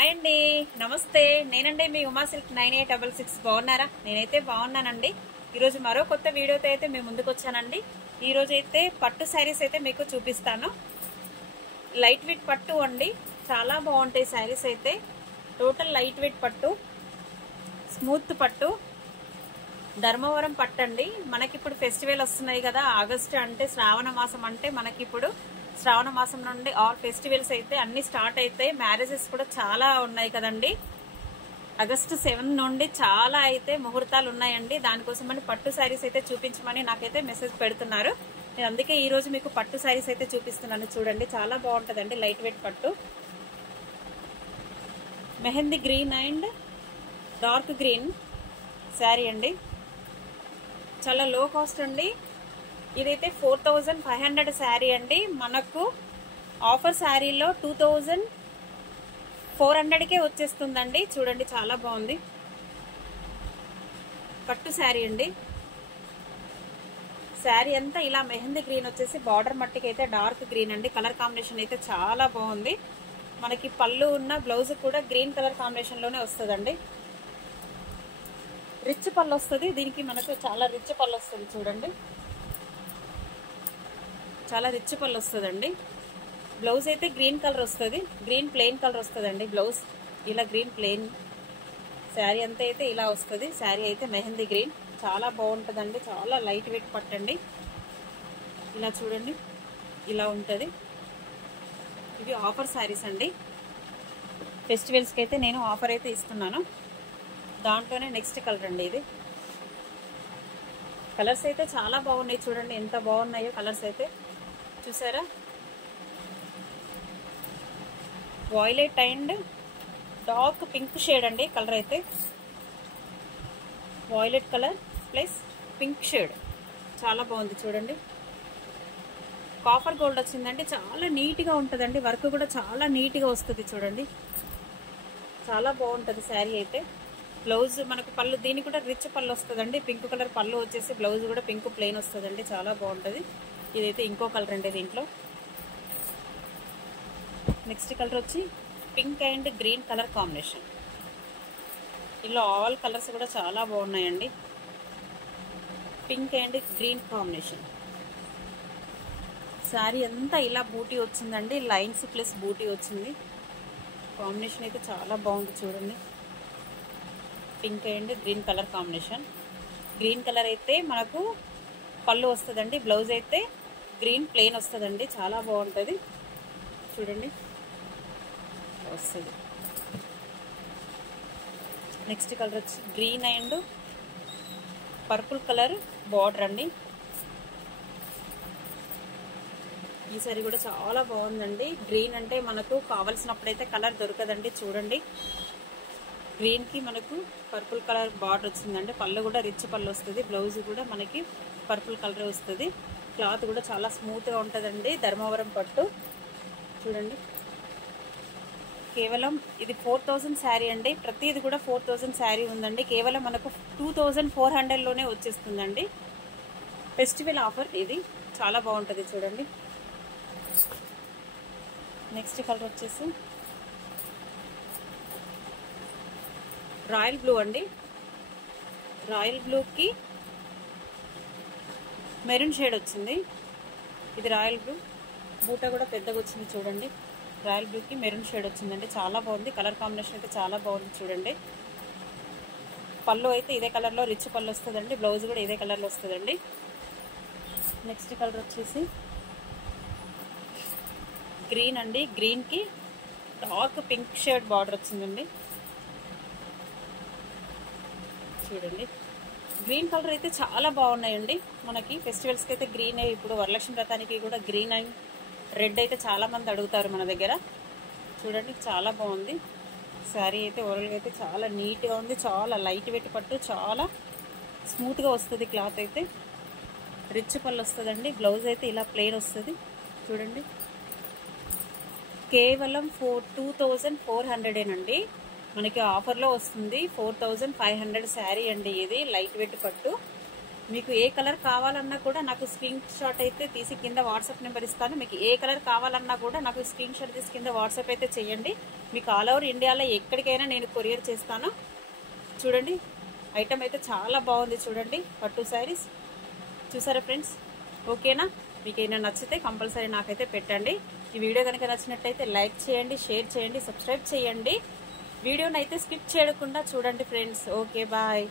Hi అండి, నమస్తే. నేనండి మీ ఉమా సిల్క్ 9866. బాగున్నారా? నేనైతే బాగున్నానండి. ఈరోజు మరో కొత్త వీడియోతో అయితే మేము ముందుకు వచ్చానండి. ఈరోజు అయితే పట్టు శారీస్ అయితే మీకు చూపిస్తాను. లైట్ వెయిట్ పట్టు అండి, చాలా బాగుంటాయి శారీస్ అయితే. టోటల్ లైట్ వెయిట్ పట్టు, స్మూత్ పట్టు, ధర్మవరం పట్టు అండి. మనకిప్పుడు ఫెస్టివల్ వస్తున్నాయి కదా, ఆగస్టు అంటే శ్రావణ మాసం, అంటే మనకిప్పుడు శ్రావణ మాసం నుండి ఆల్ ఫెస్టివల్స్ అయితే అన్ని స్టార్ట్ అవుతాయి. మ్యారేజెస్ కూడా చాలా ఉన్నాయి కదండి. ఆగస్టు 7 నుండి చాలా అయితే ముహూర్తాలు ఉన్నాయండి. దానికోసమని పట్టు శారీస్ అయితే చూపించమని నాకైతే మెసేజ్ పెడుతున్నారు. నేను అందుకే ఈ రోజు మీకు పట్టు శారీస్ అయితే చూపిస్తున్నాను. చూడండి, చాలా బాగుంటుందండి లైట్ వెయిట్ పట్టు. Mehndi green and dark green sari అండి, చాలా లో కాస్ట్ అండి. ఇదైతే 4500 శారీ అండి. మనకు ఆఫర్ శారీలో 2400కే వచ్చేస్తుందండి. చూడండి, చాలా బాగుంది పట్టు శారీ అండి. శారీ అంతా ఇలా మెహందీ గ్రీన్ వచ్చేసి బార్డర్ మట్టికి అయితే డార్క్ గ్రీన్ అండి. కలర్ కాంబినేషన్ అయితే చాలా బాగుంది. మనకి పళ్ళు ఉన్న బ్లౌజ్ కూడా గ్రీన్ కలర్ కాంబినేషన్ లోనే వస్తుందండి. రిచ్ పళ్ళు వస్తుంది దీనికి, మనకు చాలా రిచ్ పళ్ళు వస్తుంది. చూడండి, చాలా రిచ్ పళ్ళు వస్తుందండి. బ్లౌజ్ అయితే గ్రీన్ కలర్ వస్తుంది, గ్రీన్ ప్లెయిన్ కలర్ వస్తుందండి. బ్లౌజ్ ఇలా గ్రీన్ ప్లెయిన్, శారీ అంతా అయితే ఇలా వస్తుంది. శారీ అయితే మెహందీ గ్రీన్, చాలా బాగుంటుందండి. చాలా లైట్ వెయిట్ పట్టండి. ఇలా చూడండి, ఇలా ఉంటుంది. ఇవి ఆఫర్ శారీస్ అండి. ఫెస్టివల్స్కి అయితే నేను ఆఫర్ అయితే ఇస్తున్నాను. దాంట్లోనే నెక్స్ట్ కలర్ అండి. ఇది కలర్స్ అయితే చాలా బాగున్నాయి. చూడండి ఎంత బాగున్నాయో కలర్స్ అయితే, చూసారా? Violet and dark pink shade అండి. కలర్ అయితే violet colour plus pink shade, చాలా బాగుంది. చూడండి, కాపర్ గోల్డ్ వచ్చిందండి. చాలా నీట్గా ఉంటుందండి. వర్క్ కూడా చాలా నీట్గా వస్తుంది. చూడండి, చాలా బాగుంటుంది శారీ అయితే. బ్లౌజ్ మనకు పళ్ళు, దీనికి కూడా రిచ్ పళ్ళు వస్తుందండి. పింక్ కలర్ పళ్ళు వచ్చేసి బ్లౌజ్ కూడా పింక్ ప్లెయిన్ వస్తుందండి. చాలా బాగుంటుంది. ఇదైతే ఇంకో కలర్ అండి. దీంట్లో నెక్స్ట్ కలర్ వచ్చి pink and green colour combination. ఇలా ఆల్ కలర్స్ కూడా చాలా బాగున్నాయండి. Pink and green combination. Sari అంతా ఇలా బూటీ వచ్చిందండి, లైన్స్ ప్లస్ బూటీ వచ్చింది. కాంబినేషన్ అయితే చాలా బాగుంది. చూడండి, pink and green colour combination. Green colour అయితే మనకు పళ్ళు వస్తుందండి. బ్లౌజ్ అయితే గ్రీన్ ప్లెయిన్ వస్తుందండి. చాలా బాగుంటుంది. చూడండి వస్తుంది. నెక్స్ట్ కలర్ వచ్చి green and purple colour border అండి. ఈ సారీ కూడా చాలా బాగుందండి. గ్రీన్ అంటే మనకు కావలసినప్పుడైతే కలర్ దొరకదండి. చూడండి, గ్రీన్కి మనకు పర్పుల్ కలర్ బార్డర్ వచ్చిందండి. పళ్ళు కూడా రిచ్ పళ్ళు వస్తుంది. బ్లౌజ్ కూడా మనకి పర్పుల్ కలర్ వస్తుంది. క్లాత్ కూడా చాలా స్మూత్గా ఉంటుందండి. ధర్మవరం పట్టు. చూడండి, కేవలం ఇది 4000 శారీ అండి. ప్రతిది కూడా 4000 శారీ ఉందండి. కేవలం మనకు 2400లోనే వచ్చేస్తుందండి. ఫెస్టివల్ ఆఫర్ ఇది, చాలా బాగుంటుంది. చూడండి, నెక్స్ట్ కలర్ వచ్చేసి రాయల్ బ్లూ అండి. రాయల్ బ్లూకి మెరూన్ షేడ్ వచ్చింది. ఇది రాయల్ బ్లూ, బూట కూడా పెద్దగా వచ్చింది. చూడండి, రాయల్ బ్లూకి మెరూన్ షేడ్ వచ్చిందండి. చాలా బాగుంది. కలర్ కాంబినేషన్ అయితే చాలా బాగుంది. చూడండి, పళ్ళు అయితే ఇదే కలర్లో రిచ్ పళ్ళు వస్తుందండి. బ్లౌజ్ కూడా ఇదే కలర్లో వస్తుందండి. నెక్స్ట్ కలర్ వచ్చేసి గ్రీన్ అండి. గ్రీన్కి డార్క్ పింక్ షేడ్ బార్డర్ వచ్చిందండి. చూడండి, గ్రీన్ కలర్ అయితే చాలా బాగున్నాయండి. మనకి ఫెస్టివల్స్కి అయితే గ్రీన్, ఇప్పుడు వరలక్ష్మి వ్రతానికి కూడా గ్రీన్ అండ్ రెడ్ అయితే చాలా మంది అడుగుతారు మన దగ్గర. చూడండి, చాలా బాగుంది శారీ అయితే. ఓవరాల్గా అయితే చాలా నీట్గా ఉంది. చాలా లైట్ వెయిట్ పట్టు, చాలా స్మూత్గా వస్తుంది. క్లాత్ అయితే రిచ్ పళ్ళు వస్తుందండి. బ్లౌజ్ అయితే ఇలా ప్లెయిన్ వస్తుంది. చూడండి, కేవలం 2400 మనకి ఆఫర్లో వస్తుంది. 4500 శారీ అండి. ఇది లైట్ వెయిట్ పట్టు. మీకు ఏ కలర్ కావాలన్నా కూడా నాకు స్క్రీన్ షాట్ అయితే తీసి కింద వాట్సాప్ నెంబర్ ఇస్తాను. మీకు ఏ కలర్ కావాలన్నా కూడా నాకు స్క్రీన్ షాట్ తీసి కింద వాట్సాప్ అయితే చేయండి. మీకు ఆల్ ఓవర్ ఇండియాలో ఎక్కడికైనా నేను కొరియర్ చేస్తాను. చూడండి ఐటమ్ అయితే చాలా బాగుంది. చూడండి పట్టు శారీస్ చూసారా ఫ్రెండ్స్? ఓకేనా? మీకు ఏమైనా నచ్చితే కంపల్సరీ నాకైతే పెట్టండి. ఈ వీడియో కనుక నచ్చినట్టయితే లైక్ చేయండి, షేర్ చేయండి, సబ్స్క్రైబ్ చేయండి. వీడియోని అయితే స్కిప్ చేయకుండా చూడండి ఫ్రెండ్స్. Okay bye.